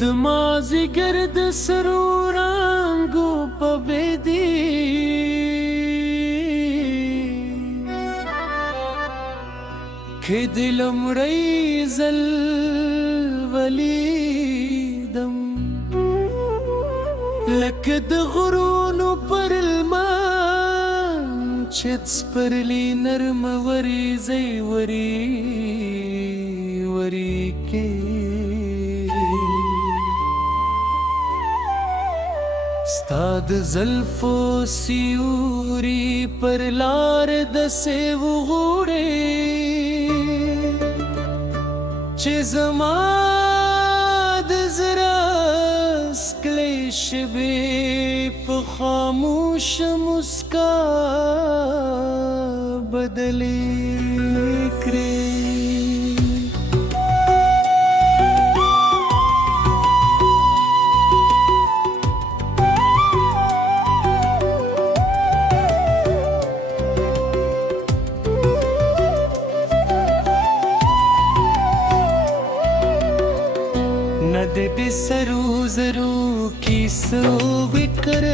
दमाजी गर्द सरूरांगो पबेदी खिदिलम रईजल वलीदम لكد غرون پر المان چتس پر لی نرم وری زی وری وری کے ستاد زلفو سیوری پر لار دسے وغوڑے چه زماد زراس کلیش بے پا خاموش مسکا بدلی کرے ند سرو زرو کی سو بکر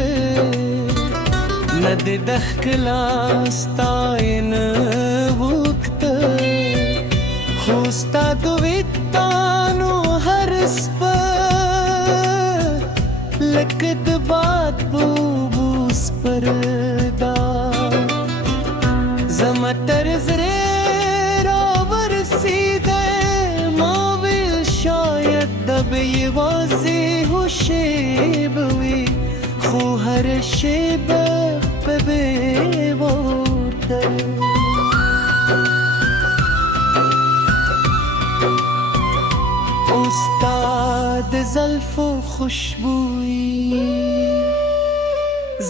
ند دخلاستاین وقت خوستا دویتانو هر سپا لکد بات بوبوس پردا زمتر زرے راور سیدے دب یہ واضح ہو شیب وی خو ہر شیب پبے وردر استاد زلف و خوشبوئی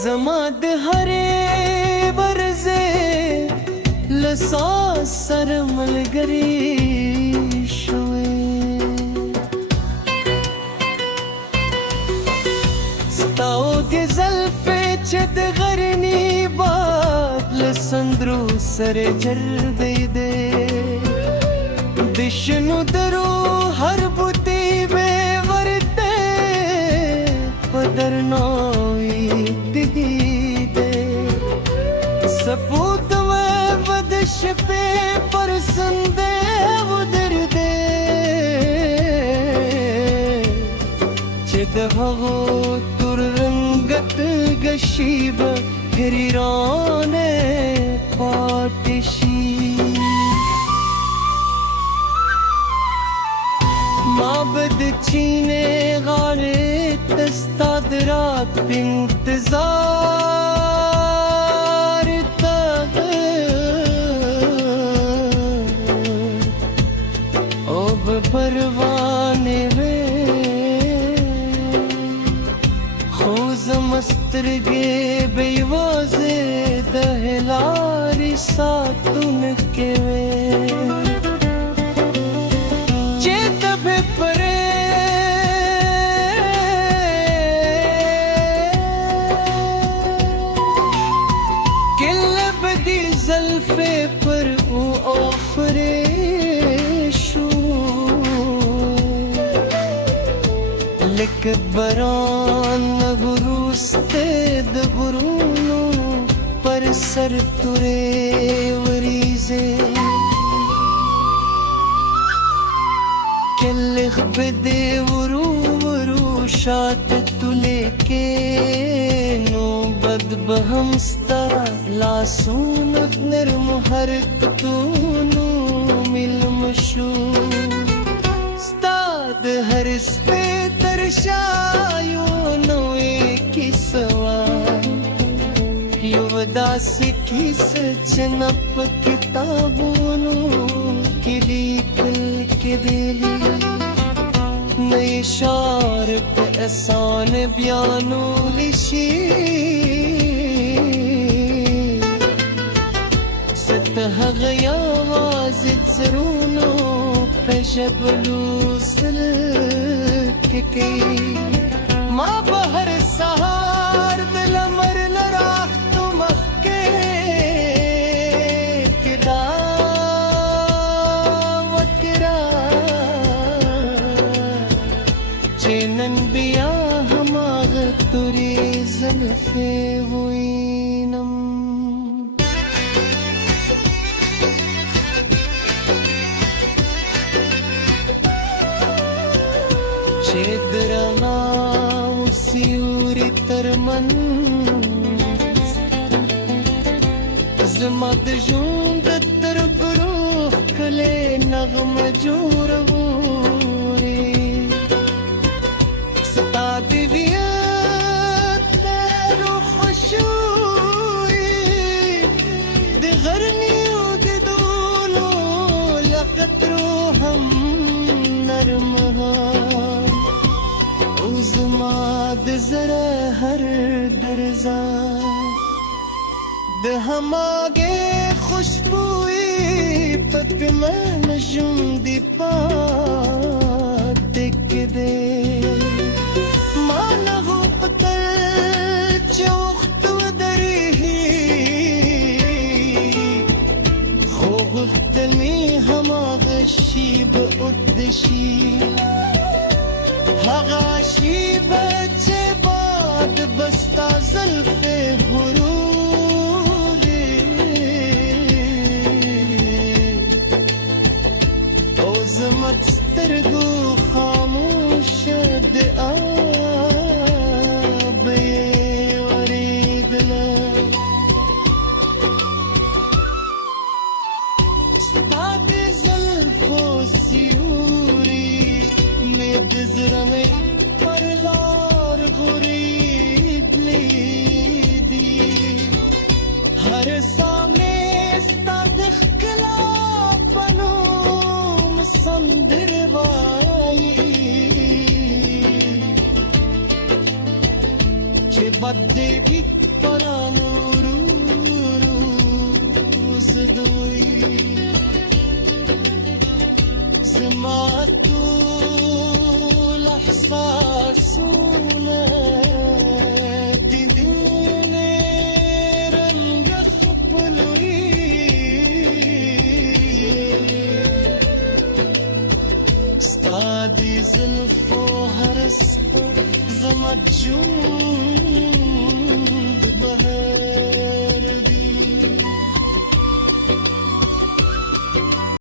زماد ہرے برزے لساس سر ملگری تاو دی زلفے چد غرنی باب لسندرو سر جردی دے دشنو درو ہر بوتی بے ورتے پدرنوی دگی دے سپوت و بدش پہ پرسندے ودر دے چد ہغو رنگت گشیب حریران پاتشی معبد چینے غارے تستاد رات انتظار تغ اوب پروانے مسترگے بیوازے دہلاری ساتن کے وے چیت بے پرے کلب دی زلفے پر او آفرے شو لکت بران غروستے دبرونو پر سر ترے وریزے کلغ بدے ورو ورو شات تلے کے نو بد بہمستا لاسون نرم حرکتونو مل مشو ستاد ہرس پہ ترشایو نوے کی سوار یو داس کیس چنپ کتابونو کلی کل کے دیلی نئی شعر پہ احسان بیانو لشی ستہ غیا وازد زرونو پہ جبلو سلک کی ما بہر سہار دل مر لراخ تم کے کدا وکرا چین زلفي وينم چې درنا وسیوري ترمنځ زما د ژوند تر بروح کله نغمه جوړوي ستا دی ویت روح خوشوي د غرنیو د دولو لقطرو هم نرمها زما د زړه هر درزا د هماګه خوشبوئی پک میں نجوم دی پاتې کده ما نه هو پته چې وخت ودرې خو غفتنی هماغه شی به ادشي هغه شی بچه باد بستا زلفه حروری او زمت سترگو خاموش د آب وریدنا ستا د زلفو سیوری میں دزرہ میں پر لار غرید لیدی ہر سامنے استادخ کلا پنوم سندر وائی چه بدے بھی پرانو روز دوئی زماتو احساسونه د دین رنگ خپلوي ستا د زلفو هرس زما جون د بهر